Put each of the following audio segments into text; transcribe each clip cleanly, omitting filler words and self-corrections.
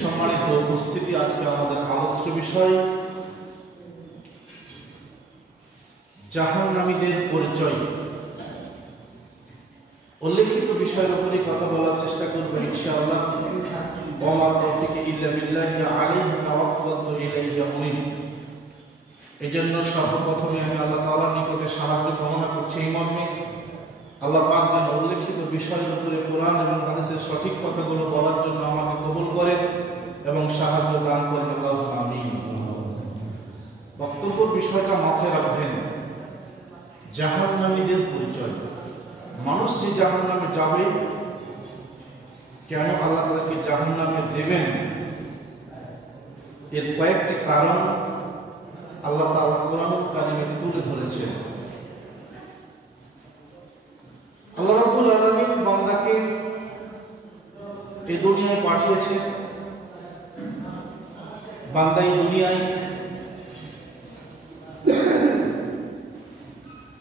সম্মানিত উপস্থিতি, আজকে আমাদের আলোচ্য বিষয় জাহান্নামীদের পরিচয়। উল্লেখিত বিষয়ের উপরে কথা বলার চেষ্টা করব ইনশাআল্লাহ। ওয়া তাওফীকি ইল্লা বিল্লাহি আলাইহি তাওয়াক্কালতু ইলাইহি উনীব। এজন্য সর্বপ্রথমে আমি আল্লাহ তাআলার নিকটে সাহায্য কামনা করছি এই মর্মে, আল্লাহ পাক যেন উল্লেখিত বিষয়ের উপরে কোরআন এবং হাদিসের সঠিক কথাগুলো বলার জন্য আমাকে কবুল করেন এবং সাহায্য দান করেন। আল্লাহুম্মা আমিন। বক্তব্য বিষয়টা মাথায় রাখবেন, জাহান্নামীদের পরিচয়। মানুষ যে জাহান্নামে যাবে, কেন আল্লাহ তাদেরকে জাহান্নামে দেবেন, এর কয়েকটি কারণ আল্লাহ তাআলা কোরআনুল কারীমে তুলে ধরেছেন। আল্লাহ রাব্বুল আলামিন বান্দাকে এই দুনিয়ায় পাঠিয়েছেন। বান্দা এই দুনিয়ায়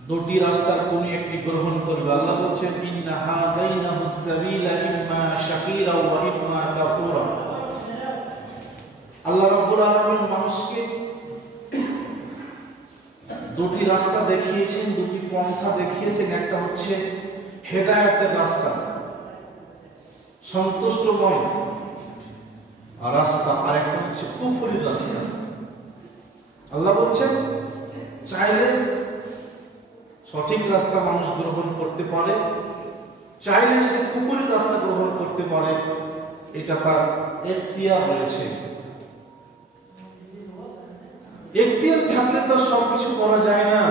দুটি রাস্তার কোন একটি গ্রহণ করবে। আল্লাহ বলছেন, ইন্না হাদাইনাহুস সাবিলা ইম্মা শাকিরা ওয়া ইম্মা কাফুরা। আল্লাহ রাব্বুল আলামিন মানুষকে দুটি রাস্তা দেখিয়েছেন, দুটি পন্থা দেখিয়েছেন। একটা হচ্ছে হেদায়েতের রাস্তা, সন্তুষ্টময় রাস্তা, আর একটা হচ্ছে কুফরের রাস্তা। আল্লাহ বলছেন, চাইলে সঠিক রাস্তা মানুষ গ্রহণ করতে পারে, চাইলে সে কুফরের রাস্তা গ্রহণ করতে পারে, এটা তার এখতিয়ার রয়েছে। এখতিয়ার থাকলে তো সবকিছু করা যায় না।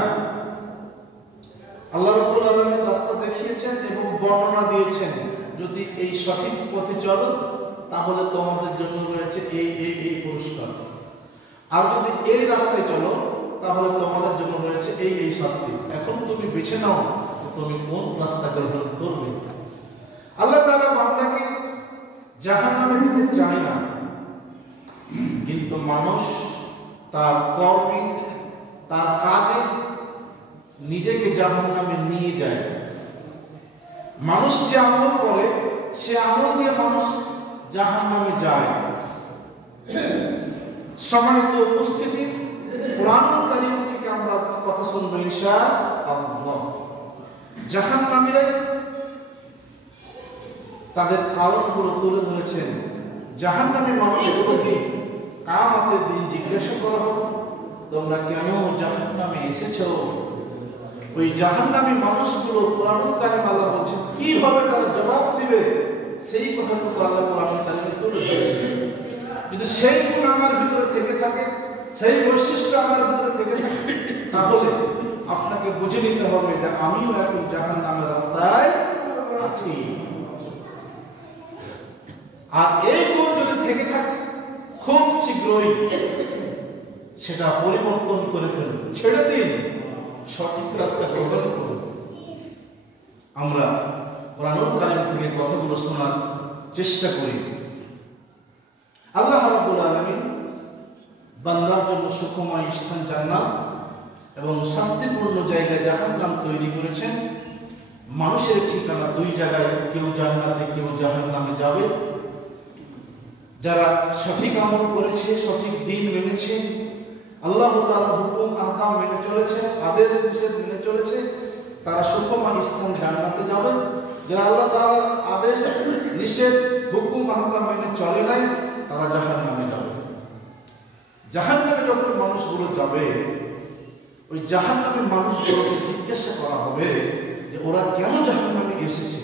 আল্লাহ রাব্বুল আলামিন রাস্তা দেখিয়েছেন এবং বর্ণনা দিয়েছেন, যদি এই সঠিক পথে চলো তাহলে তোমাদের জন্য রয়েছে এই পুরস্কার, আর যদি এই রাস্তায় চলো তাহলে তোমাদের জন্য রয়েছে এই শাস্তি। এখন তুমি বেছে নাও তুমি কোন রাস্তা গ্রহণ করবে। আল্লাহ তাআলা বান্দাকে জাহান্নামে দিতে চায় না, কিন্তু মানুষ তার কর্মে, তার কাজে নিজেকে জাহান্নামে নিয়ে যায়। মানুষ যে আমল করে, সে আমল দিয়ে মানুষ জাহান্নামে যায়। সম্মানিত উপস্থিতি, কোরআনুল কারীম থেকে আমরা কথা শুনবো ইনশাআল্লাহ। জাহান্নামীরা তাদের কারণগুলো তুলে ধরেছেন। জাহান্নামী মানুষগুলোকে কিয়ামতের দিন জিজ্ঞাসা করা হবে, তোমরা কেন জাহান্নামে এসেছো? ওই জাহান্নামী মানুষগুলো কোরআনুল কারীম আল্লাহ বলছেন কিভাবে তারা জবাব দিবে, সেই কথাটুকু আল্লাহ কোরআনুল কারীমে তুলে ধরেছেন। যদি সেই গুণ আমার ভিতরে থেকে থাকে, সেই বৈশিষ্ট্য আমার ভিতরে থেকে থাকে, তাহলে আপনাকে বুঝে নিতে হবে যে আমিও এখন জাহান্নামের রাস্তায় আছি। আর এই গুণ যদি থেকে থাকে, খুব শীঘ্রই সেটা পরিবর্তন করে ফেলুন, ছেড়ে দিন, সঠিক রাস্তা গ্রহণ করুন। আমরা কোরআনুল কারীম থেকে কথাগুলো শোনার চেষ্টা করি। আল্লাহ রাব্বুল আলামিন বান্দার জন্য সুখময় স্থান জান্নাত এবং শাস্তিপূর্ণ জায়গা জাহান্নাম তৈরি করেছেন। মানুষের ঠিকানা দুই জায়গায়, কেউ জান্নাতে কেউ জাহান্নামে যাবে। যারা সঠিক আমল করেছে, সঠিক দিন মেনেছে, আল্লাহ তাআলার হুকুম আহকাম মেনে চলেছে, আদেশ নিষেধ মেনে চলেছে, তারা সুখময় স্থান জান্নাতে যাবে। যারা আল্লাহ তাআলার আদেশ নিষেধ হুকুম আহকাম মেনে চলে নাই, তারা জাহান্নামে যাবে। জাহান্নামে যখন মানুষগুলো যাবে, ওই জাহান্নামী মানুষগুলোকে জিজ্ঞাসা করা হবে যে ওরা কেন জাহান্নামে এসেছে।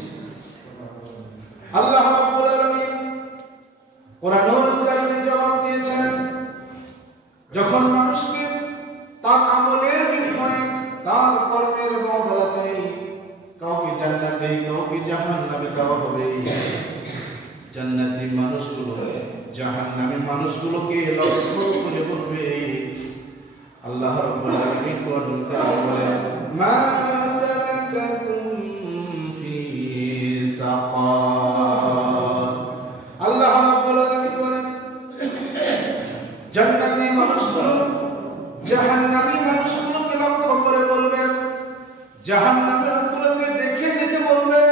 আল্লাহ রাব্বুল আলামিন কোরআনুল কারীমে জবাব দিয়েছেন, যখন মানুষকে তার আমলের বিনিময়ে, তার কর্মের বদলাতে কাউকে জান্নাতে কাউকে জাহান্নামে দেওয়া হবে, জান্নাতি মানুষগুলো জাহান্নামী মানুষগুলোকে লক্ষ্য করে বলবে, আল্লাহ রাব্বুল আলামিন কোরআনুল কারীমে বলেন, মা সালাকাকুম ফি সাকার। আল্লাহ রাব্বুল আলামিন বলেন, জান্নাতি মানুষগুলো জাহান্নামী মানুষগুলোকে লক্ষ্য করে বলবে, জাহান্নামী লোকগুলোকে দেখে দেখে বলবে,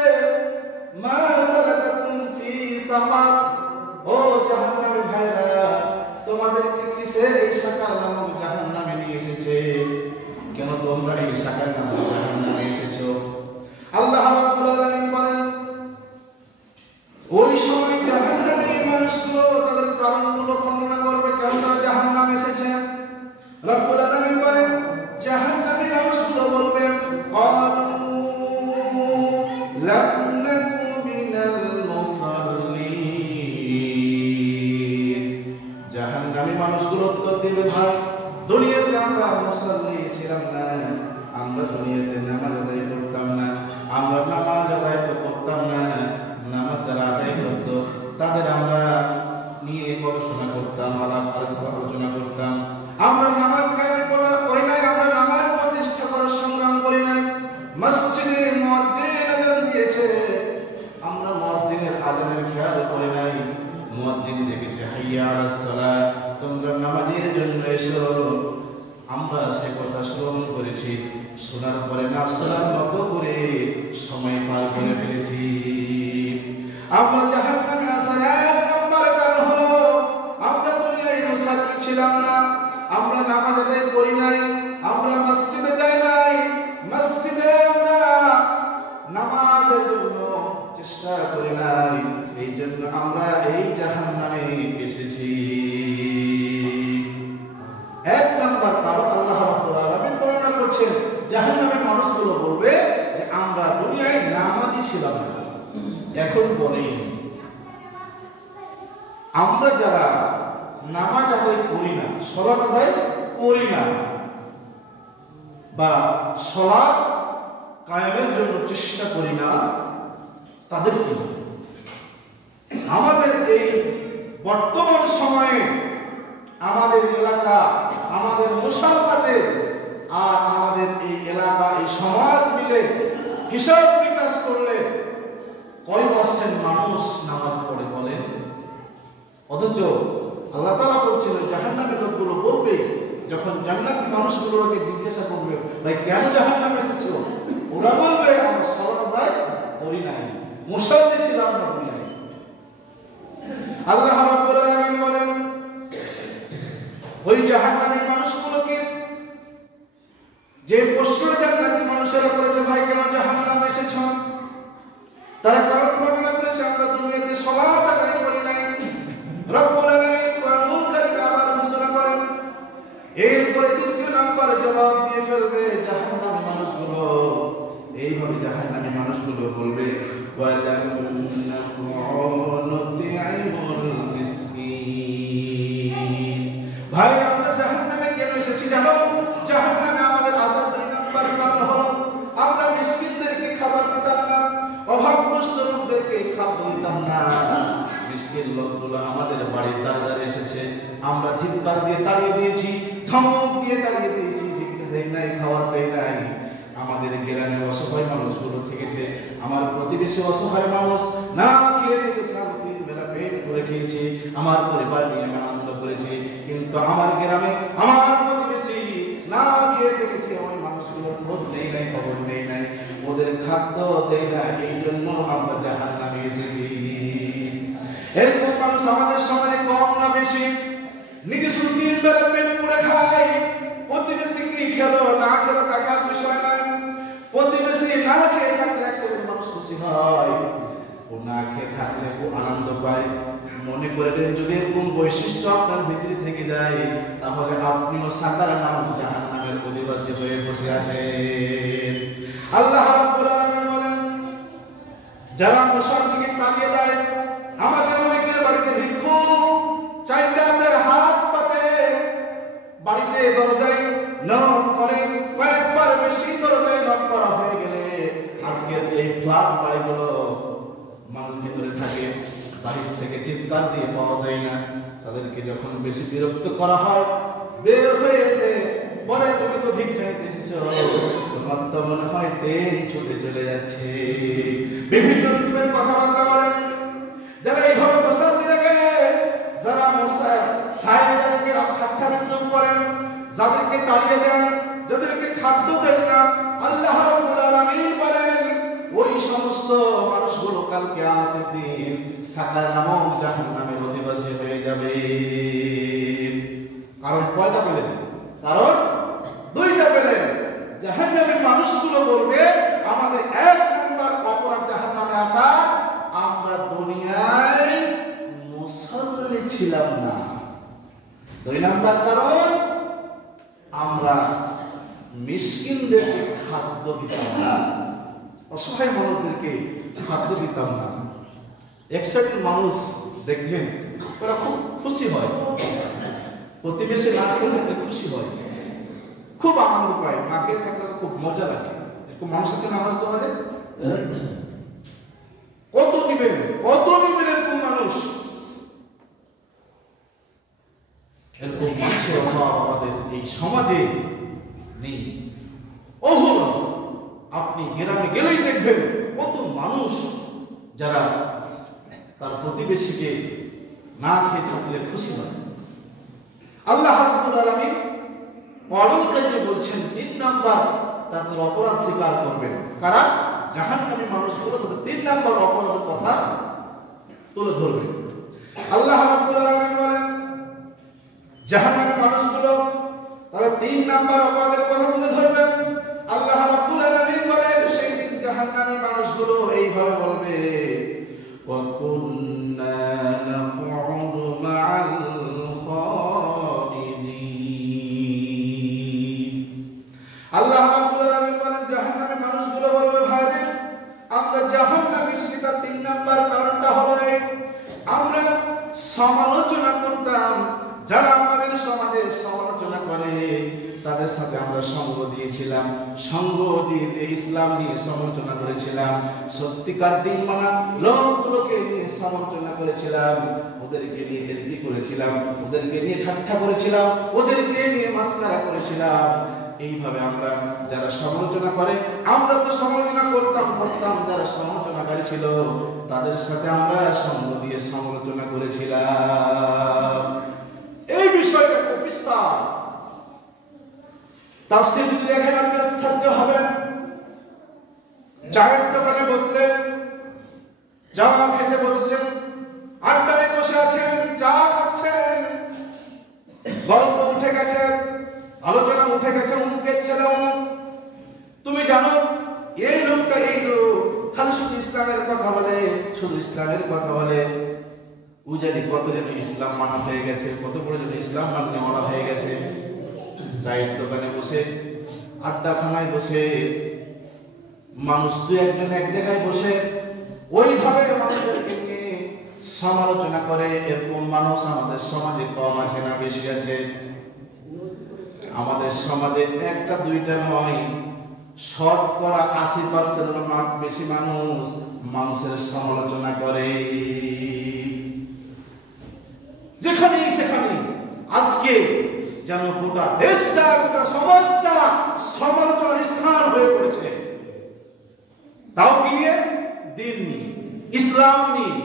মা সালাকাকুম ফি সাকার, ও জাহান্নামী তোমাদেরকে কিসে এই সাকার নামক জাহান্নামে নিয়ে এসেছে? কেন তোমরা এই সাকার নামক জাহান্নামে এসেছো? আল্লাহ রাব্বুল আলামিন বলেন, ওই সময় জাহান্নামী মানুষগুলো তাদের কারণগুলো বর্ণনা করবে কেন তারা জাহান্নামে এসেছে। রাব্বুল আলামিন বলেন, জাহান্নামী মানুষগুলো বলবে, লাম নাকু মিনাল মুসাল্লিন। জাহান্নামী মানুষগুলো উত্তর দিবে, ভাই দুনিয়াতে আমরা মুসাল্লি ছিলাম না, আমরা দুনিয়াতে নামাজ আদায় করতাম না, আমরা নামাজ আদায় তো করতাম না, নামাজ যারা আদায় করতো তাদের আমরা নিয়ে গবেষণা করতাম, আলোচনা করতাম। আমরা নামাজ কায়েম করি নাই, আমরা নামাজ প্রতিষ্ঠা করার সংগ্রাম করি নাই। মসজিদে মুয়াজ্জিন আযান দিয়েছে, আমরা মসজিদের আযানের খেয়াল করি নাই। মুয়াজ্জিন দেখেছে হাইয়া আলাস সালাত, তোমরা নামাজের জন্য এসো, আমরা সে কথা শ্রবণ করেছি, শোনার পরে না শোনার মতো করে সময় পার করে ফেলেছি। আমরা জাহান্নামে আসার এক নম্বর কারণ হলো আমরা দুনিয়ায় মুসাল্লি ছিলাম না, আমরা নামাজ আদায় করি নাই, আমরা মসজিদে যাই নাই, মসজিদে আমরা নামাজের জন্য চেষ্টা করি নাই, এই জন্য আমরা এই জাহান্নামে এসেছি। এক নম্বর কারণ আল্লাহ রাব্বুল আলামিন বর্ণনা করছেন, জাহান্নামী মানুষগুলো বলবে যে আমরা দুনিয়ায় নামাজি ছিলাম না। এখন বলেন, আমরা যারা নামাজ আদায় করি না, সালাত আদায় করি না, বা সালাত কায়েমের জন্য চেষ্টা করি না, তাদের কি? আমাদের এই বর্তমান সময়ে আমাদের এলাকা, আমাদের মুসলমানতে আর আমাদের এই এলাকা, এই সমাজ মিলে হিসাব নিকাশ করলে কয় পার্সেন্ট মানুষ নামাজ পড়ে বলেন? অথচ আল্লাহ তাআলা বলছেন জাহান্নামের লোকগুলো বলবে, যখন জান্নাতি মানুষগুলোকে জিজ্ঞাসা করবে, ভাই কেন জাহান্নামে এসেছো? ওরা বলবে আমরা সালাত আদায় করি নাই, মুসাল্লি ছিলাম না দুনিয়ায়। আল্লাহ রাব্বুল আলামিন বলেন, ওই জাহান্নামী মানুষগুলোকে যে প্রশ্ন জান্নাতি মানুষেরা করেছে, ভাই কেন জাহান্নামে এসেছো? তারা কারণ বর্ণনা করেছে, আমরা দুনিয়াতে সালাত আদায় করি নাই। রব্বুল আলামিন কোরআনুল কারীমে আবার ঘোষণা করেন, এরপরে দ্বিতীয় নাম্বার জবাব দিয়ে ফেলবে জাহান্নামী মানুষগুলো। এইভাবে জাহান্নামী মানুষগুলো বলবে, ওয়ালাম নুতি'মুল মিসকিন। ভাই আমরা জাহান্নামে কেন এসেছি জানো? জাহান্নামে আমাদের আসার দুই নাম্বার কারণ হলো আমরা মিসকিনদেরকে খাবার দিতাম না, অভাবগ্রস্ত লোকদেরকে খাদ্য দিতাম না। মিসকিন লোকগুলো আমাদের বাড়ির দ্বারে এসেছে, আমরা ধিক্কার দিয়ে তাড়িয়ে দিয়েছি, ধমক দিয়ে তাড়িয়ে দিয়েছি, ভিক্ষা দেয় নাই, খাবার দেয় নাই। আমাদের গ্রামে অসহায় মানুষগুলো থেকেছে, আমার প্রতিবেশী অসহায় মানুষ না খেয়ে থেকেছে, আমি 3 বেলা পেট করে খেয়েছি, আমার পরিবার নিয়ে আমি আনন্দ করেছি। কিন্তু আমার গ্রামে আমার প্রতিবেশী না খেয়ে থেকেছে, ওই মানুষগুলোর খোঁজ নেই নাই, খবর নেই নাই, ওদের খাদ্য দেয় না, এই জন্য আমরা জাহান্নামে এসেছি। এরকম মানুষ আমাদের সমাজে কম না বেশি? নিজে শুধু 3 বেলা পেট পুড়ে খায়, প্রতিবেশী কি খেলো না খেলো টাকার বিষয় নয়। প্রতিবেশী না খেয়ে থাকলে একসাথে মানুষ খুশি হয়, ও না খেয়ে থাকলে ও আনন্দ পায়। মনে করেন যদি এরকম বৈশিষ্ট্য আপনার ভিতরে থেকে যায়, তাহলে আপনিও সাকার নামক জাহান্নামের অধিবাসী হয়ে বসে আছেন। আল্লাহ রাব্বুল আলামিন বলেন, যারা মুসাফিরকে তাড়িয়ে দেয়, আমাদের অনেকের বাড়িতে ভিক্ষুক চাইতে আসে, হাত পাতে, বাড়িতে দরজায় নক করে, কয়েকবার বেশি দরজায় নক করা হয়ে গেলে আজকের এই ফ্ল্যাট বাড়িগুলো মানুষ ভিতরে থাকে, বাহির থেকে চিৎকার দিয়ে পাওয়া যায় না। তাদেরকে যখন বেশি বিরক্ত করা হয়, বের হয়ে এসে বলে, তুমি তো ভিক্ষা নিতে এসেছো, তোমার তো মনে হয় ট্রেন ছুটে চলে যাচ্ছে। বিভিন্ন রকমের কথাবার্তা বলেন। যারা এইভাবে দোষার দিকে, যারা সাহেবদেরকে ঠাট্টা বিদ্রুপ করেন, যাদেরকে তাড়িয়ে দেন, যাদেরকে খাদ্য দেন না, আল্লাহ রাব্বুল আলামিন বলেন ওই সমস্ত মানুষগুলো কাল কিয়ামতের দিন সাকার নামক জাহান্নামের অধিবাসী হয়ে যাবে। কারণ কয়টা পেলেন? কারণ দুইটা পেলেন। জাহান্নামী মানুষগুলো বলবে আমাদের এক নম্বর অপরাধ জাহান্নামে আসা, আমরা দুনিয়ায় মুসল্লি ছিলাম না। দুই নম্বর কারণ আমরা মিসকিনদেরকে খাদ্য দিতাম না, অসহায় মানুষদেরকে খাদ্য দিতাম না। এক শ্রেণীর মানুষ দেখবেন তারা খুব খুশি হয়, প্রতিবেশী না থাকলে খুশি হয়, খুব আনন্দ পায়, না খেয়ে থাকলে খুব মজা লাগে। এরকম মানুষের জন্য আমরা সমাজে কত নিবেন এরকম মানুষ, এরকম মানুষের অভাব আমাদের এই সমাজে নেই। অহরহ আপনি গ্রামে গেলেই দেখবেন কত মানুষ যারা তার প্রতিবেশীকে না খেয়ে থাকলে খুশি হয়। আল্লাহ রাব্বুল আলামিন কোরআন কারিমে বলছেন ৩ নাম্বার তাদের অপরাধ স্বীকার করবেন কারা? জাহান্নামী মানুষগুলো তাদের ৩ নাম্বার অপরাধের কথা তুলে ধরবেন। আল্লাহ রাব্বুল আলামিন বলেন জাহান্নামী মানুষগুলো তাদের ৩ নাম্বার অপরাধের কথা তুলে ধরবেন। আল্লাহ রাব্বুল আলামিন বলেন সেই দিন জাহান্নামী মানুষগুলো এইভাবে বলবে ওয়া কুন্না নাকউদু মা'আল কাইদিন। আল্লাহ রাব্বুল আলামিন বলেন জাহান্নামী মানুষগুলো বলবে ভাইরে আমরা জাহান্নামে এসেছি, তার ৩ নাম্বার কারণটা হলো আমরা সমালোচনা করতাম, যারা আমাদের সমাজে সমালোচনা করে তাদের সাথে আমরা সঙ্গ দিয়েছিলাম, সঙ্গ দিয়ে ইসলাম নিয়ে সমালোচনা করেছিলাম, সত্যিকার দিন মানা লোকগুলোকে নিয়ে সমালোচনা করেছিলাম, ওদেরকে নিয়ে এরকি করেছিলাম, ওদেরকে নিয়ে ঠাট্টা করেছিলাম, ওদেরকে নিয়ে মাসখারা করেছিলাম। এইভাবে আমরা যারা সমালোচনা করে আমরা তো সমালোচনা করতাম, যারা সমালোচনাকারী ছিল তাদের সাথে আমরা সঙ্গ দিয়ে সমালোচনা করেছিলাম। এই বিষয়টা খুব বিস্তার, তাফসীর যদি দেখেন আপনি আশ্চর্য হবেন। চায়ের দোকানে বসলেন, চা খেতে বসেছেন, আড্ডায় বসে আছেন, চা খাচ্ছেন, গল্প উঠে গেছে, আলোচনা উঠে গেছে, অমুকের ছেলে অমুক, তুমি জানো এই লোকটা এই লোক, খালি শুধু ইসলামের কথা বলে, শুধু ইসলামের কথা বলে। ও জানি কত যেন ইসলাম মানা হয়ে গেছে, কত বড় যেন ইসলাম মানা হয়ে গেছে। চায়ের দোকানে বসে, আড্ডাখানায় বসে, মানুষ দু একজন এক জায়গায় বসে ওইভাবে মানুষদেরকে নিয়ে সমালোচনা করে। এরকম মানুষ আমাদের সমাজে কম আছে না বেশি আছে? আমাদের সমাজে একটা দুইটা নয়, শতকরা 80% বেশি মানুষ মানুষের সমালোচনা করে। যেখানে সেখানে আজকে যেন গোটা দেশটা, গোটা সমাজটা সমালোচনার স্থান হয়ে পড়েছে। তাও কি নিয়ে? দিন নিয়ে, ইসলাম নিয়ে,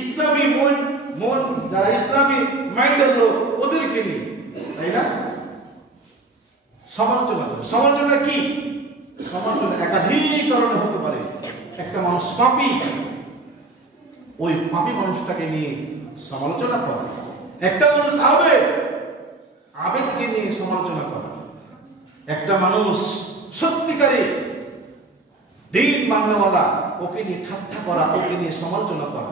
ইসলামী মন যারা ইসলামী মাইন্ডের লোক ওদেরকে নিয়ে, তাই না? সমালোচনা কি? সমালোচনা একাধিক কারণে হতে পারে। একটা মানুষ পাপী, ওই পাপী মানুষটাকে নিয়ে সমালোচনা করে। একটা মানুষ আবেদকে নিয়ে সমালোচনা করা। একটা মানুষ সত্যিকারে দিন মাননেওয়ালা, ওকে নিয়ে ঠাট্টা করা, ওকে নিয়ে সমালোচনা করা।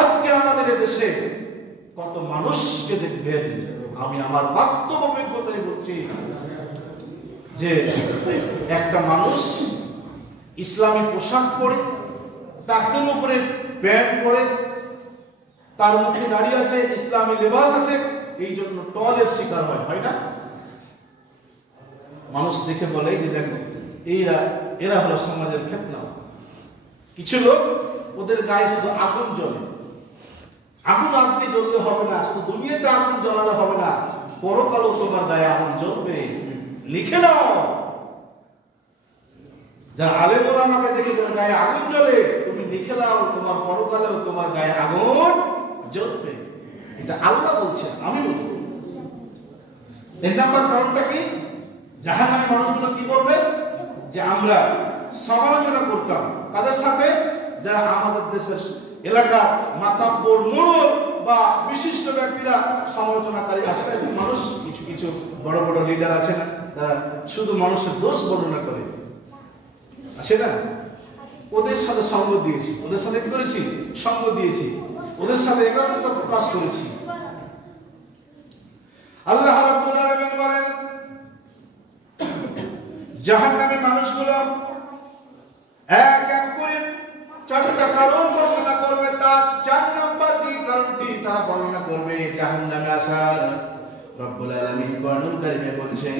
আজকে আমাদের দেশে কত মানুষকে দেখবেন, আমি আমার বাস্তব অভিজ্ঞতায় বলছি, যে একটা মানুষ ইসলামী পোশাক পরে, টাকের উপরে প্যান্ট পরে, তার মুখে দাঁড়িয়ে আছে, ইসলামী লেবাস আছে, এই জন্য টলের শিকার হয় না? মানুষ দেখে বলে যে দেখো এরা হলো সমাজের ফিতনা। কিছু লোক ওদের গায়ে শুধু আগুন জ্বলে। আগুন আজকে জ্বললে হবে না, শুধু দুনিয়াতে আগুন জ্বলালে হবে না, পরকালেও তোমার গায়ে আগুন জ্বলবে। লিখে নাও, যারা আলেম ওলামাকে দেখে যার গায়ে আগুন জ্বলে, তুমি লিখে নাও তোমার পরকালেও তোমার গায়ে আগুন জ্বলবে। এটা আল্লাহ বলছে, আমি বলবো। এর নাম্বার কারণটা কি? জাহান্নামী মানুষগুলো কি বলবে? যে আমরা সমালোচনা করতাম কাদের সাথে? যারা আমাদের দেশের এলাকা মাতাব্বর মোড়ল বা বিশিষ্ট ব্যক্তিরা সমালোচনাকারী আছে, মানুষ কিছু কিছু বড় বড় লিডার আছে না, তারা শুধু মানুষের দোষ বর্ণনা করে, আসে না? ওদের সাথে সঙ্গ দিয়েছি, ওদের সাথে কি করেছি? সঙ্গ দিয়েছি, ওদের সাথে একাত্মতা প্রকাশ করেছি। আল্লাহ রাব্বুল আলামিন বলেন জাহান্নামের মানুষগুলো এক এক করে চারটা কারণ বর্ণনা করবে, তার 4 নাম্বার যে কারণটি তারা বর্ণনা করবে জাহান্নামে আসার। রব্বুল আলামিন কোরআনুল কারীমে বলছেন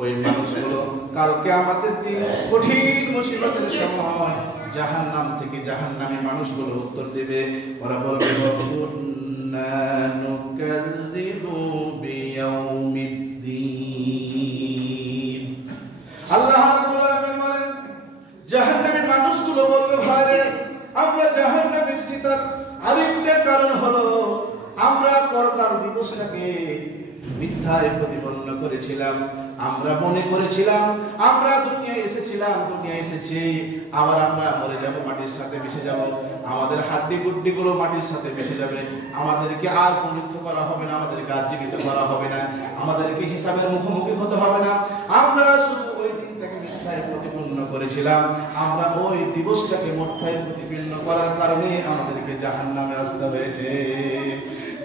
ওই মানুষগুলো কাল কিয়ামতের দিন কঠিন মুসিবতের সময় জাহান্নাম থেকে জাহান্নামী মানুষগুলো উত্তর দেবে, ওরা বলবে কুন্না নুকাযযিবু বিয়াউমিদ্দিন। আল্লাহ রাব্বুল আলামিন বলেন জাহান্নামী মানুষগুলো বলবে ভাইরে আমরা জাহান্নামে এসেছি তার আরেকটা কারণ হলো আমরা পরকাল দিবসটাকে মিথ্যায় প্রতিপন্ন করেছিলাম। আমরা মনে করেছিলাম আমরা দুনিয়ায় এসেছিলাম, দুনিয়ায় এসেছি আবার আমরা মরে যাব, মাটির সাথে মিশে যাব, আমাদের হাড্ডি গুড্ডি গুলো মাটির সাথে মিশে যাবে, আমাদেরকে আর পুনরুত্থিত করা হবে না, আমাদেরকে আর জীবিত করা হবে না, আমাদেরকে হিসাবের মুখোমুখি হতে হবে না। আমরা শুধু ওই দিনটাকে মিথ্যায় প্রতিপন্ন করেছিলাম, আমরা ওই দিবসটাকে মিথ্যায় প্রতিপন্ন করার কারণে আমাদেরকে জাহান্নামে আসতে হয়েছে।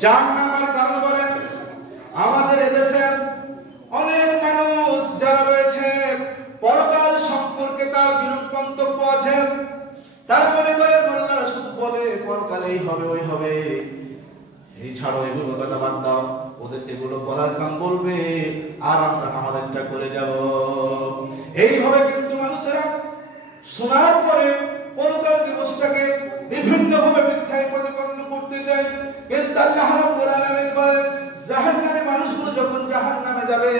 জাহান্নামের কারণ বলেন আমাদের এদেশে অনেক মানুষ যারা রয়েছে পরকাল সম্পর্কে তার বিরূপ মন্তব্য আছে, তারা মনে করে মোল্লারা শুধু বলে পরকালে এই হবে ওই হবে, এই ছাড়ো এগুলো কথা বাদ দাও, ওদের এগুলো বলার কাম বলবে আর আমরা আমাদেরটা করে যাব। এইভাবে কিন্তু মানুষেরা শোনার পরে পরকাল দিবসটাকে বিভিন্নভাবে মিথ্যায় প্রতিপন্ন করতে যায়। কিন্তু আল্লাহ রাব্বুল আলামিন বলেন জাহান্নামী মানুষগুলো যখন জাহান্নামে যাবে,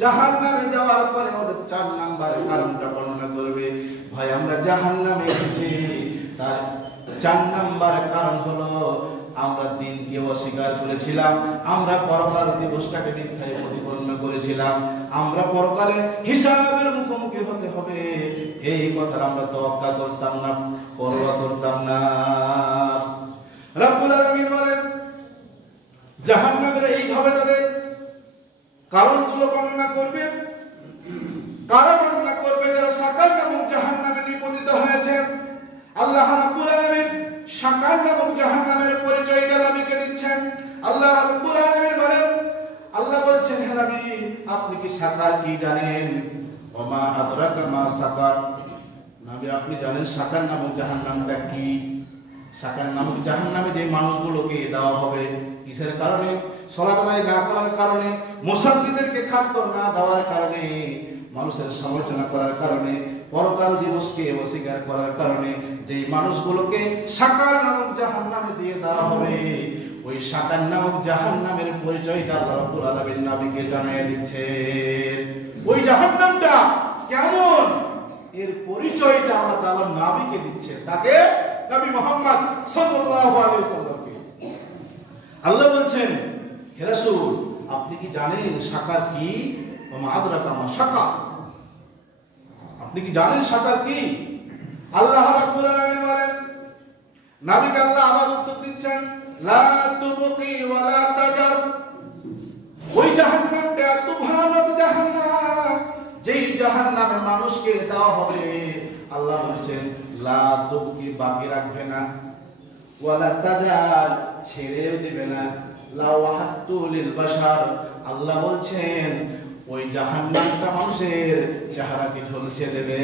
জাহান্নামে যাওয়ার পরে ওদের 4 নাম্বার কারণটা বর্ণনা করবে, ভাই আমরা জাহান্নামে এসেছি তার 4 নাম্বার কারণ হলো আমরা দিনকে অস্বীকার করেছিলাম, আমরা পরকাল দিবসটাকে মিথ্যায় প্রতিপন্ন করেছিলাম, আমরা পরকালে হিসাবের মুখোমুখি হতে হবে এই কথা আমরা তোয়াক্কা করতাম না, পরোয়া করতাম না। রব্বুল আলামিন বলেন জাহান্নামের এইভাবে তাদের কারণগুলো বর্ণনা করবে, কারণ বর্ণনা করবে যারা সাকার নামক জাহান্নামে নিপতিত হয়েছে। আল্লাহ রাব্বুল আলামিন সাকার নামক জাহান্নামের পরিচয়টা নবীকে দিচ্ছেন। আল্লাহ রাব্বুল আলামিন বলেন, আল্লাহ বলছেন হে নবী আপনি কি সাকার কি জানেন? ওমা আদরাকা মা সাকার, নবী আপনি জানেন সাকার নামক জাহান্নামটা কি? সাকার নামক জাহান্নামে যে মানুষগুলোকে দেওয়া হবে কিসের কারণে? সালাত আদায় না করার কারণে, মুসাল্লিদেরকে খাদ্য না দেওয়ার কারণে, মানুষের সমালোচনা করার কারণে, পরকাল দিবসকে অস্বীকার করার কারণে যেই মানুষগুলোকে সাকার নামক জাহান্নামে দিয়ে দেওয়া হবে, ওই সাকার নামক জাহান্নামের পরিচয়টা আল্লাহ রাব্বুল আলামিন নবীকে জানিয়ে দিচ্ছেন। ওই জাহান্নামটা কেমন এর পরিচয়টা আল্লাহ তাআলা নবীকে দিচ্ছেন, তাকে নবী মুহাম্মদ সাল্লাল্লাহু আলাইহি ওয়াসাল্লামকে। আল্লাহ বলছেন হে রাসূল আপনি কি জানেন সাকার কি? ওমা আদরাকা মা সাকার, আপনি কি জানেন সাকার কি? আল্লাহ রাব্বুল আলামিন বলেন নবীকে আল্লাহ আবার উত্তর দিচ্ছেন লা তুবকি ওয়া লা তাজার। ওই জাহান্নামটা এত ভয়ানক জাহান্নাম, যেই জাহান্নামে মানুষকে দেওয়া হবে আল্লাহ বলছেন লা তুবকি বাকি রাখবে না, ওয়া লা তাজার ছেড়েও দিবে না, লা ওয়াহাতু লিল বাশার আল্লাহ বলছেন ওই জাহান্নামটা মানুষের চেহারাকে ঝলসে দেবে।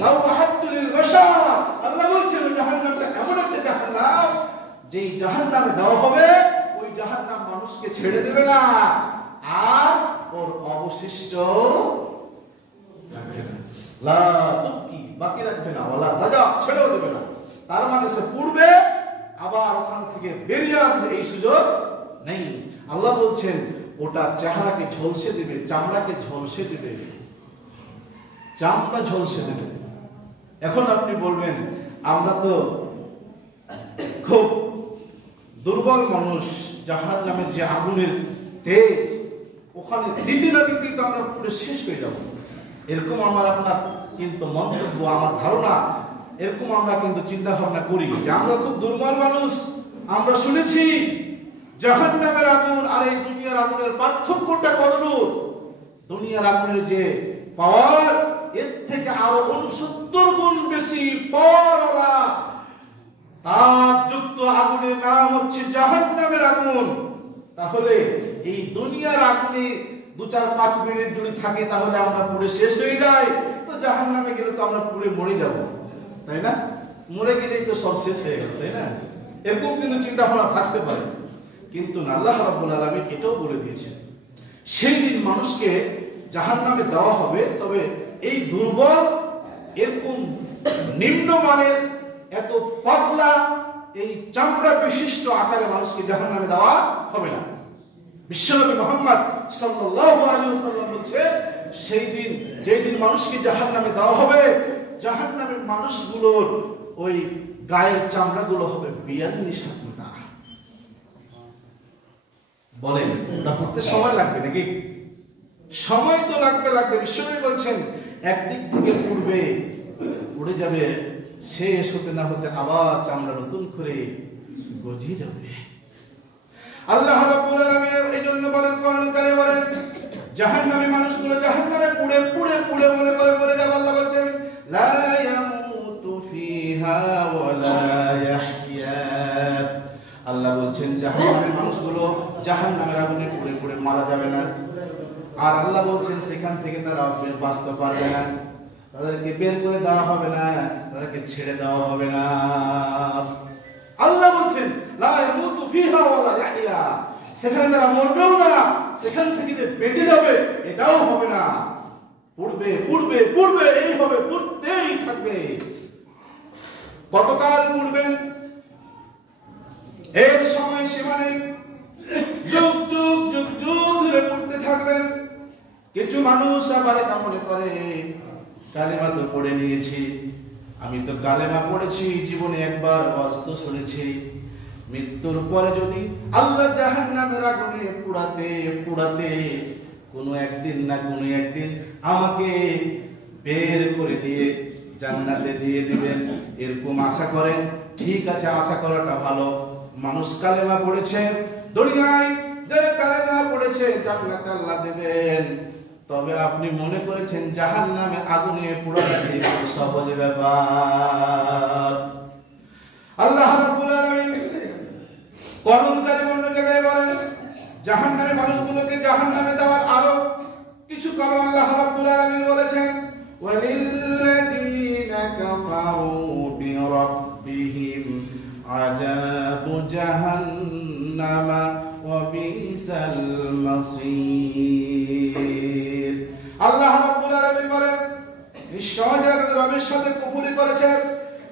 লা ওয়াহাতু লিল বাশার আল্লাহ বলছেন ওই জাহান্নামটা এমন একটা জাহান্নাম যেই জাহান্নামে দেওয়া হবে ওই জাহান্নাম মানুষকে ছেড়ে দেবে না আর ওর অবশিষ্ট রাখবে না। লা তুবকি বাকি রাখবে না, ওয়ালা তাজা ছেড়েও দেবে না, তার মানে সে পূর্বে আবার ওখান থেকে বেরিয়ে আসবে এই সুযোগ নেই। আল্লাহ বলছেন ওটা চেহারাকে ঝলসে দিবে, চামড়াকে ঝলসে দিবে, চামড়া ঝলসে দেবে। এখন আপনি বলবেন আমরা তো খুব দুর্বল মানুষ, জাহান্নামের যে আগুনের তেজ ওখানে দিতে না দিতে তো আমরা পুরো শেষ হয়ে যাব, এরকম আমার আপনার কিন্তু মন্তব্য, আমার ধারণা, এরকম আমরা কিন্তু চিন্তা ভাবনা করি যে আমরা খুব দুর্বল মানুষ, আমরা শুনেছি জাহান্নামের আগুন আর এই দুনিয়ার আগুনের পার্থক্যটা কতদূর। দুনিয়ার আগুনের যে পাওয়ার এর থেকে আরো 69 গুণ বেশি পাওয়ারওয়ালা তাপযুক্ত আগুনের নাম হচ্ছে জাহান্নামের আগুন। তাহলে এই দুনিয়ার আগুনে 2-4-5 মিনিট যদি থাকে তাহলে আমরা পুড়ে শেষ হয়ে যাই, তো জাহান্নামে গেলে তো আমরা পুড়ে মরে যাব, তাই না? মরে গেলেই তো সব শেষ হয়ে গেল, তাই না? এরকম কিন্তু চিন্তা ভাবনা থাকতে পারে, কিন্তু আল্লাহ রাব্বুল আলামিন এটাও বলে দিয়েছেন সেই দিন মানুষকে জাহান্নামে দেওয়া হবে, তবে এই দুর্বল এরকম নিম্নমানের এত পাতলা এই চামড়া বিশিষ্ট আকারে মানুষকে জাহান্নামে দেওয়া হবে না। বিশ্বনবী মুহাম্মদ সাল্লাল্লাহু আলাইহি ওয়াসাল্লাম বলছে সেই দিন, যেই দিন মানুষকে জাহান্নামে দেওয়া হবে, জাহান্নামের মানুষগুলোর ওই গায়ের চামড়াগুলো হবে 42 হাত। বলেন এটা পড়তে সময় লাগবে নাকি? সময় তো লাগবে। বিশ্বনবী বলছেন একদিক থেকে পূর্বে উড়ে যাবে, শেষ হতে না হতে আবার চামড়া নতুন করে গজিয়ে যাবে। আল্লাহ রাব্বুল আলামিন এই জন্য বলেন, কোরআন কারিমে বলেন জাহান্নামী মানুষগুলো জাহান্নামে পুড়ে পুড়ে পুড়ে মরে যাবে। আল্লাহ বলেন লা ইয়ামুতু ফিহা ওয়া লা ইয়াহইয়া। আল্লাহ বলেন জাহান্নামী মানুষগুলো জাহান্নামের আগুনে পুড়ে পুড়ে মারা যাবে না, আর আল্লাহ বলেন সেখান থেকে তারা বাঁচতে পারবে না, তাদেরকে বের করে দেওয়া হবে না, তাদেরকে ছেড়ে দেওয়া হবে না। আল্লাহ বলেন লা ইয়ামুতু ফিহা ওয়া লা ইয়াহইয়া, সেখানে তারা মরবেও না, সেখান থেকে যে বেঁচে যাবে এটাও হবে না। পড়বে পড়বে পড়বে এই হবে, পড়তেই থাকবে। কতকাল পড়বেন এর সময় সীমা নেই, যুগ যুগ যুগ যুগ ধরে পড়তে থাকবেন। কিছু মানুষ আবার এটা মনে করে কালেমা তো পড়ে নিয়েছি, আমি তো কালেমা পড়েছি, জীবনে একবার ওয়াজ শুনেছি, মৃত্যুর পরে যদি আল্লাহ জাহান্নামের আগুনে পুড়াতে পুড়াতে কোনো একদিন না কোনো একদিন আমাকে বের করে দিয়ে জান্নাতে দিয়ে দিবেন, এরকম আশা করেন। ঠিক আছে, আশা করাটা ভালো। মানুষ কালেমা পড়েছে, দুনিয়ায় যারা কালেমা পড়েছে জান্নাতে আল্লাহ দেবেন, তবে আপনি মনে করেছেন জাহান্নামে আগুনে পোড়াটা খুব সহজ ব্যাপার। আল্লাহ রাব্বুল আলামিন কোরআন কারিমে অন্য জায়গায় বলেন জাহান্নামে মানুষগুলোকে জাহান্নামে দেওয়ার আরো কিছু কারণ আল্লাহ রাব্বুল আলামিন বলেছেন ওয়ালিল্লাযীনা কাফারু বিরাব্বিহিম আযাবু জাহান্নামা ওয়া বিসাল মাসীর। আল্লাহ রাব্বুল আলামিন বলেন নিশ্চয় যারা রবের সাথে কুফরি করেছে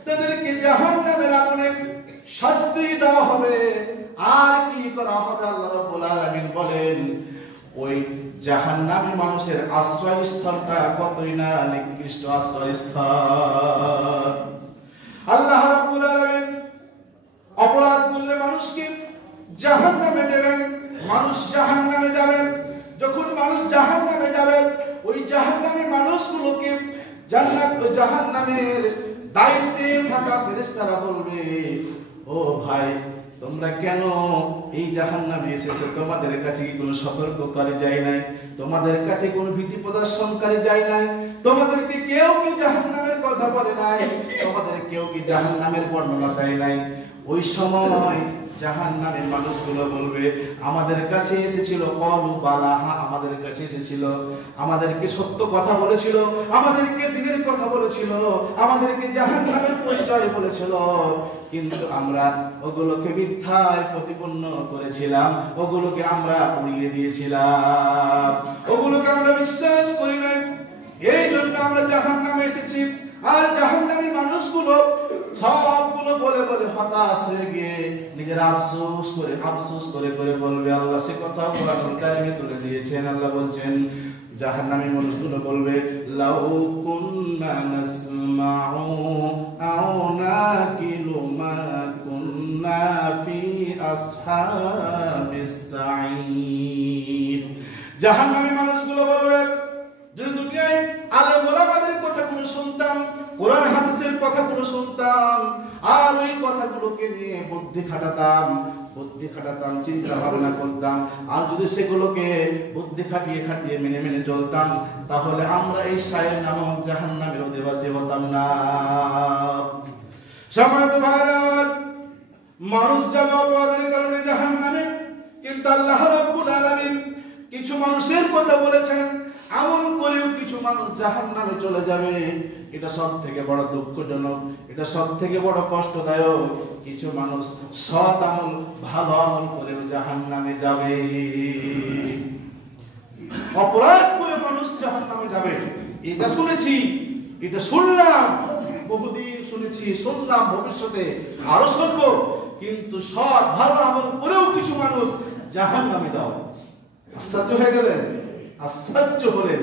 তাদেরকে জাহান্নামের আগুনে শাস্তি দেওয়া হবে। আর কি করা হবে? আল্লাহ রাব্বুল আলামিন বলেন ওই জাহান্নামী মানুষের আশ্রয়স্থলটা কতই না নিকৃষ্ট আশ্রয়স্থল। আল্লাহ রাব্বুল আলামিন অপরাধ করলে মানুষকে জাহান্নামে দেবেন, মানুষ জাহান্নামে যাবে। যখন মানুষ জাহান্নামে যাবে ওই জাহান্নামী মানুষগুলোকে জাহান্নামের দায়িত্বে থাকা ফেরেশতারা বলবে ও ভাই তোমরা কেন এই জাহান্নামে এসেছো? তোমাদের কাছে কি কোনো সতর্ককারী যায় নাই? তোমাদের কাছে কোনো ভীতি প্রদর্শনকারী যায় নাই? তোমাদেরকে কেউ কি জাহান্নামের কথা বলে নাই? তোমাদের কেউ কি জাহান্নামের বর্ণনা দেয় নাই? ওই সময় জাহান্নামের মানুষগুলো বলবে আমাদের কাছে এসেছিল, ক্বালু বালা, আমাদের কাছে এসেছিল, আমাদেরকে সত্য কথা বলেছিল, আমাদেরকে দ্বীনের কথা বলেছিল, আমাদেরকে জাহান্নামের পরিচয় বলেছিল, কিন্তু আমরা ওগুলোকে মিথ্যায় প্রতিপন্ন করেছিলাম, ওগুলোকে আমরা উড়িয়ে দিয়েছিলাম, ওগুলোকে আমরা বিশ্বাস করি নাই, এই জন্য আমরা জাহান্নামে এসেছি। আর জাহান্নামী মানুষগুলো সবগুলো বলে বলে হতাশ হয়ে গিয়ে নিজের আফসোস করে বলবে আল্লাহ সে কথা কোরআনুল কারীমে তুলে দিয়েছেন। আল্লাহ বলছেন জাহান্নামী মানুষগুলো বলবে লাউ কুন্না নাসমাউ আও নাকিলু মা কুন্না ফি আসহাবিস সাঈদ। জাহান্নামী মানুষগুলো বলবে যদি দুনিয়ায় আলেম ওলামাদের কথাগুলো শুনতাম, কোরআন হাদিসের কথাগুলো শুনতাম, আর ওই কথাগুলোকে সেগুলোকে নিয়ে বুদ্ধি খাটাতাম, চিন্তা ভাবনা করতাম, আর যদি সেগুলোকে বুদ্ধি খাটিয়ে মেনে মেনে চলতাম, তাহলে আমরা এই সায়ের নামক জাহান্নামের অধিবাসী হতাম না। সম্মানিত ভাইরা, মানুষ যাবে অপরাধের কারণে জাহান্নামে, কিন্তু আল্লাহ রাব্বুল আলামিন কিছু মানুষের কথা বলেছেন, আমল করেও কিছু মানুষ জাহান্নামে চলে যাবে। এটা সবথেকে বড় দুঃখজনক, এটা সবথেকে বড় কষ্টদায়ক। কিছু মানুষ সৎ আমল, ভালো আমল করেও জাহান্নামে যাবে। অপরাধ করে মানুষ জাহান্নামে যাবে, এটা শুনেছি, এটা শুনলাম, বহুদিন শুনেছি, শুনলাম, ভবিষ্যতে আরো শুনবো। কিন্তু সৎ ভালো আমল করেও কিছু মানুষ জাহান্নামে যাবে। আশ্চর্য হয়ে গেলেন, আশ্চর্য হলেন।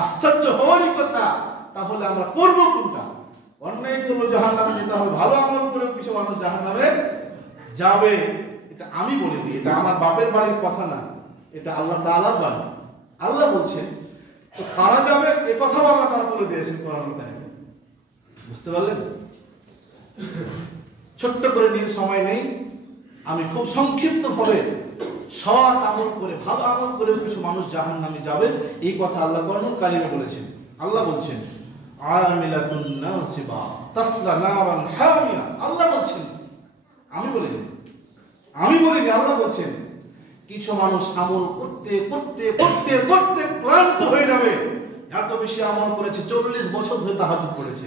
আশ্চর্য হওয়ারই কথা। তাহলে আমরা করবো কোনটা? অন্যায় করবো জাহান্নামে যেতে হবে, ভালো আমল করেও কিছু মানুষ জাহান্নামে যাবে। এটা আমি বলিনি, এটা আমার বাপের বাড়ির কথা না, এটা আল্লাহ তাআলার বাণী। আল্লাহ বলছেন, তো তারা যাবে, এ কথাও আল্লাহ তাআলা বলে দিয়েছেন কোরআন কারিমে। বুঝতে পারলেন? ছোট্ট করে নিয়ে সময় নেই, আমি খুব সংক্ষিপ্ত ভাবে সৎ আমল করে, ভালো আমল করে কিছু মানুষ জাহান্নামে যাবে, এই কথা আল্লাহ কোরআন কারিমে বলেছেন। আল্লাহ বলছেন, আমিলাতুন নাসিবা তাসলা নারান হামিয়া। আল্লাহ বলছেন, আমি বলিনি, আল্লাহ বলছেন, কিছু মানুষ আমল করতে করতে করতে করতে ক্লান্ত হয়ে যাবে। এত বেশি আমল করেছে, 40 বছর ধরে তাহাজ্জুদ পড়েছে।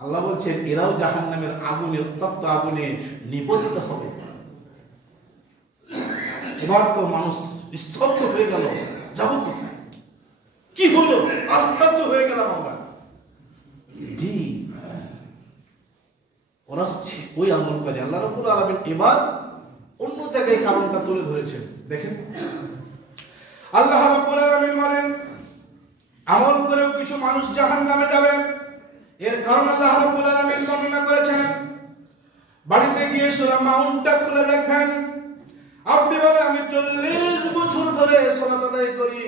আল্লাহ বলছেন, এরাও জাহান্নামের আগুনে, উত্তপ্ত আগুনে নিপতিত হবে। এবার তো মানুষ স্তব্ধ হয়ে গেল, যাব কোথায়, কি হলো? আশ্চর্য হয়ে গেলাম আমরা। জি, ওরা হচ্ছে ওই আমল করে। আল্লাহ রাব্বুল আলামিন এবার অন্য জায়গায় কারণটা তুলে ধরেছেন। দেখেন, আল্লাহ রাব্বুল আলামিন বলেন, আমল করেও কিছু মানুষ জাহান্নামে যাবে। এর কারণ আল্লাহ রাব্বুল আলামিন বর্ণনা করেছেন। বাড়িতে গিয়ে সূরা মাউনটা খুলে দেখবেন। আপনি বলেন, আমি 40 বছর ধরে সালাত আদায় করি,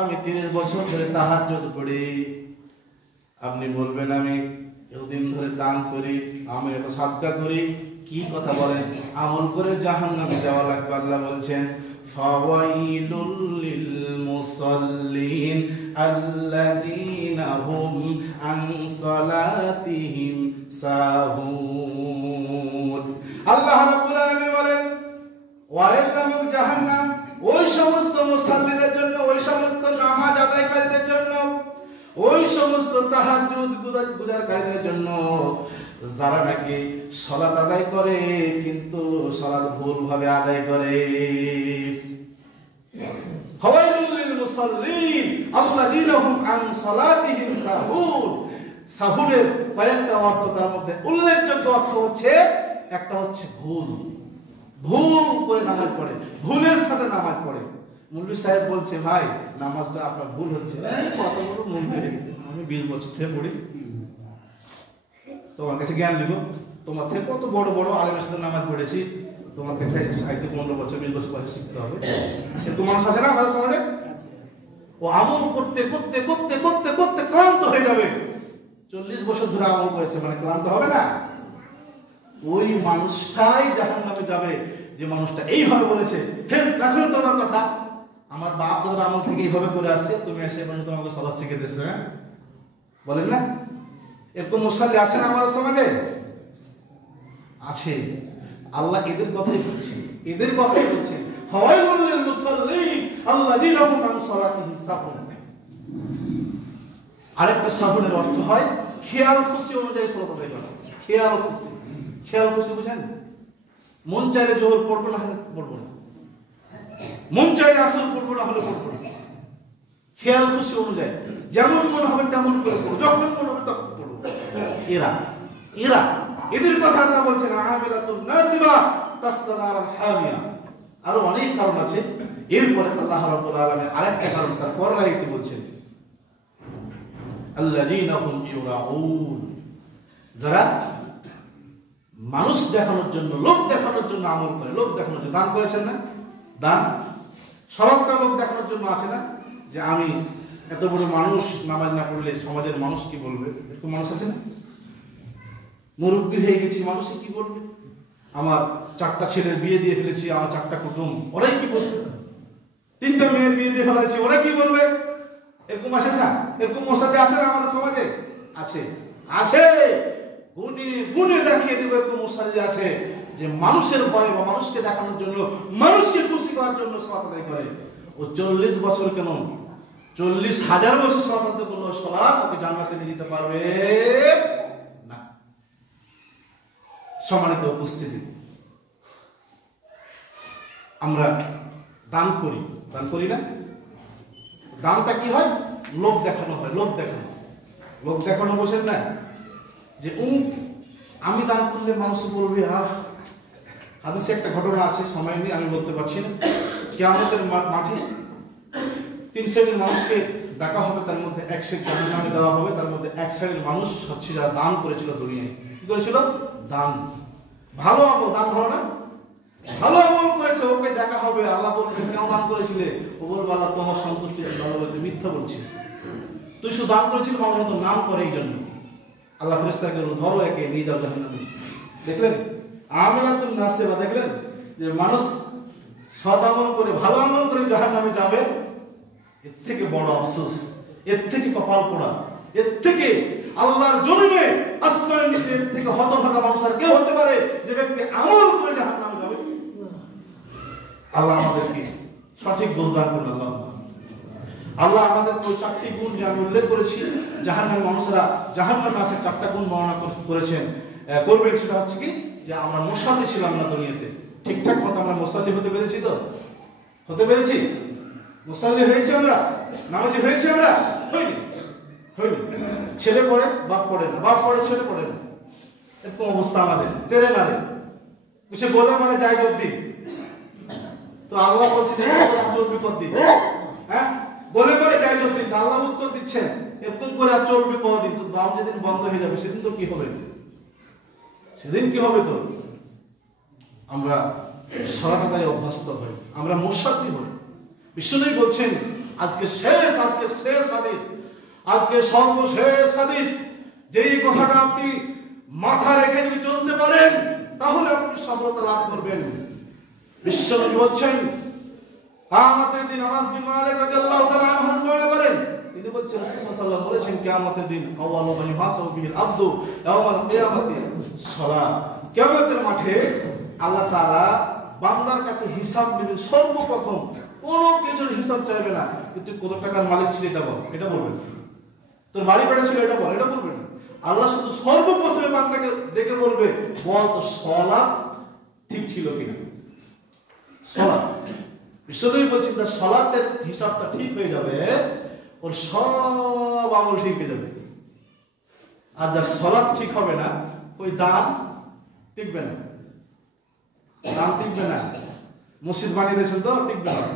আমি 30 বছর ধরে তাহাজ্জুদ পড়ি। আপনি বলবেন, আমি এতদিন ধরে দান করি, আমি এত সাদকা করি। কি কথা বলেন? আমল করে জাহান্নামে যাওয়া লাগবে। আল্লাহ বলছেন, ফাওয়াইলুল লিল মুসাল্লিন আল্লাযীনা হুম আন সালাতিহিম সাহুন। আল্লাহ রাব্বুল আলামিন বলেন, ওয়াইল নামক জাহান্নাম ওই সমস্ত মুসাল্লিদের জন্য, ওই সমস্ত নামাজ আদায়কারীদের জন্য, ওই সমস্ত তাহাজ্জুদ গুজারকারীদের জন্য, যারা নাকি সালাত আদায় করে কিন্তু সালাত ভুলভাবে আদায় করে। ফাওয়াইলুল লিল মুসাল্লিন আল্লাযীনা হুম আন সালাতিহিম সাহুন। সাহুনের কয়েকটা অর্থ, তার মধ্যে উল্লেখযোগ্য অর্থ হচ্ছে, একটা হচ্ছে ভুল করে নামাজ পড়ে, ভুলের সাথে নামাজ পড়ে। মুফতি সাহেব বলছে, ভাই নামাজটা আপনার ভুল হচ্ছে। কত বড় মন বেড়ে গেছে, আমি 20 বছর থেকে পড়ি, তোমার কাছে জ্ঞান নিব, তোমার থেকে কত বড় বড় আলেমের সাথে নামাজ পড়েছি, তোমার কাছে 15 বছর 20 বছর পরে শিখতে হবে। কিন্তু মানুষ আছে না আমাদের সমাজে, ও আমল করতে করতে করতে করতে করতে ক্লান্ত হয়ে যাবে। 40 বছর ধরে আমল করেছে মানে ক্লান্ত হবে না? ওই মানুষটাই জাহান্নামে যাবে যে মানুষটা এইভাবে বলেছে, হে রাখো তোমার কথা, আমার বাপ দাদার আমল থেকে এইভাবে করে আসছে, তুমি এসে মানে তোমাকে সালাত শিখে দিয়েছো। হ্যাঁ, বলেন না? এরকম মুসাল্লি আছে না আমাদের সমাজে? আছে। আল্লাহ এদের কথাই বলছেন, এদের কথাই বলছেন, ফাওয়াইলুল লিল মুসাল্লিন আল্লাযীনা হুম আন সালাতিহিম সাহুন। আরেকটা সাহুনের অর্থ হয় খেয়াল খুশি অনুযায়ী সালাত আদায় করা। খেয়াল খুশি বুঝেন? মন চাইলে জোহর পড়বো না হলে পড়বো না, মন চাইলে আসর পড়বো না হলে পড়বো না। খেয়াল খুশি অনুযায়ী যেমন মনে হবে তেমন করে পড়বো, যখন মনে হবে তখন পড়বো। এদের কথা আল্লাহ বলছেন, আমিলাতুন নাসিবা তাসলা নারান হামিয়া। আরো অনেক কারণ আছে। এরপরে আল্লাহ রাব্বুল আলামিন আরেকটা কারণ তার পরের আয়াতে বলছেন, আল্লাযীনা হুম ইউরাউন। যারা মানুষ দেখানোর জন্য, লোক দেখানোর জন্য আমল করে, লোক দেখানোর জন্য। দান করেছেন না? দান সবাবটা লোক দেখানোর জন্য আছে না, যে আমি এত বড় মানুষ, নামাজ না পড়লে সমাজের মানুষ কি বলবে, এরকম মানুষ আছে না? মুরব্বী হয়ে গেছি, মানুষে কি বলবে? আমার 4টা ছেলের বিয়ে দিয়ে ফেলেছি, আমার 4টা কুটুম, ওরাই কি বলবে? 3টা মেয়ের বিয়ে দিয়ে ফেলেছি, ওরা কি বলবে? এরকম আসেন না? এরকম মশাকে আসে না আমাদের সমাজে? আছে, আছে। গুনে গুনে দেখিয়ে দেবে এরকম মশালি আছে যে মানুষের ভয় বা মানুষকে দেখানোর জন্য, মানুষকে খুশি করার জন্য সালাত আদায় করে। ও 40 বছর কেন, 40,000 বছর সালাত আদায় করলো, সালাত তাকে জান্নাতে নিয়ে যেতে পারবে না। সম্মানিত উপস্থিতি, আমরা দান করি, দান করি না? দানটা কি হয়? লোক দেখানো হয়, লোক দেখানো। লোক দেখানো বোঝেন না? যে আমি দান করলে মানুষ বলবে হাদিসে একটা ঘটনা আছে, সময় নেই আমি বলতে পারছি না। কিয়ামতের মাঠে 3 শ্রেণীর মানুষকে ডাকা হবে, তার মধ্যে 1 শ্রেণী জাহান্নামে দেওয়া হবে, তার মধ্যে 1 শ্রেণীর মানুষ হচ্ছে যারা দান করেছিল দুনিয়ায়। কি করেছিল? দান। ভালো আমল, দান ভালো না? ভালো আমল করেছে, ওকে ডাকা হবে। আল্লাহ বলবেন কেন দান করেছিলে? ও বলবে আল্লাহ তোমার সন্তুষ্টি ভালো বলতে, মিথ্যা বলছিস, তুই শুধু দান করেছিল মানুষ তো নাম করে এই জন্য। আল্লাহ ফেরেশতাকে ধরো, একে নিয়ে যাও জাহান্নামে। দেখলেন আমালাতুন নাসিবা, দেখলেন যে মানুষ সৎ আমল করে, ভালো আমল করে জাহান্নামে যাবে। এর থেকে বড় আফসোস, এর থেকে কপাল পোড়া, এর থেকে আল্লাহর জমিনে আসমানের নিচে এর থেকে হতভাগা মানুষ আর কেউ হতে পারে যে ব্যক্তি আমল করে জাহান্নামে যাবে? আল্লাহ আমাদেরকে সঠিক বুঝদান করুন। আল্লাহ আমাদের ওই 4টি গুণ যে আমি উল্লেখ করেছি, জাহান্নামী মানুষরা জাহান্নামে আছে 4টা গুণ বর্ণনা করেছেন, করবেন। সেটা হচ্ছে কি, যে আমরা মুসাল্লি ছিলাম না দুনিয়াতে, ঠিকঠাক মতো আমরা মুসাল্লি হতে পেরেছি তো? হতে পেরেছি? মুসাল্লি হয়েছি আমরা? নামাজি হয়েছি আমরা? হইনি, হইনি। ছেলে পড়ে, বাপ পড়ে না, বাপ পড়ে, ছেলে পড়ে না, এরকম অবস্থা আমাদের। তেরে না রে কিছু বলে মানে যাই করদি, তো আল্লাহ বলছে চলবি করদি, হ্যাঁ বলে বলে যাই করদি, আল্লাহ উত্তর দিচ্ছেন এরকম করে আর চলবি কদিন, তো দাম যেদিন বন্ধ হয়ে যাবে সেদিন তো কি হবে? সেদিন কি হবে? তো আমরা সালাত আদায়ে অভ্যস্ত হই, আমরা মুসাল্লি হই। বিশ্বনবী বলছেন আজকে শেষ হাদিস, আজকে সর্বশেষ হাদিস, যেই কথাটা আপনি মাথা রেখে যদি চলতে পারেন তাহলে আপনি সফলতা লাভ করবেন। বিশ্বনবী বলছেন কিয়ামতের দিন, আনাস বিন মালিক রাদিয়াল্লাহু তাআলা আনহু বর্ণনা করেন, তিনি বলছেন রাসূল সাল্লাল্লাহু আলাইহি ওয়াসাল্লাম বলেছেন কিয়ামতের দিন আউয়ালু মান ইউহাসাবু বিহিল আবদু ইয়াওমাল কিয়ামাতি সালাত। কিয়ামতের মাঠে আল্লাহ তাআলা বান্দার কাছে হিসাব নেবেন। সর্বপ্রথম কোনো কিছুর হিসাব চাইবে না, কিন্তু কত টাকার মালিক ছিল এটা বল, এটা বলবেন। তোর বাড়ি পেটা ছিল এটা বল, এটা বলবেন। আল্লাহ শুধু সর্বপ্রথমে বান্দাকে দেখে বলবে বল তো সালাত ঠিক ছিল কিনা। সালাত, বিশ্বনবী বলছেন তার সালাতের হিসাবটা ঠিক হয়ে যাবে, ওর সব আমল ঠিক হয়ে যাবে। আর যার সালাত ঠিক হবে না, ওই দান টিকবে না, দান টিকবে না। মসজিদ বানিয়ে দিয়েছেন তো, টিকবে না।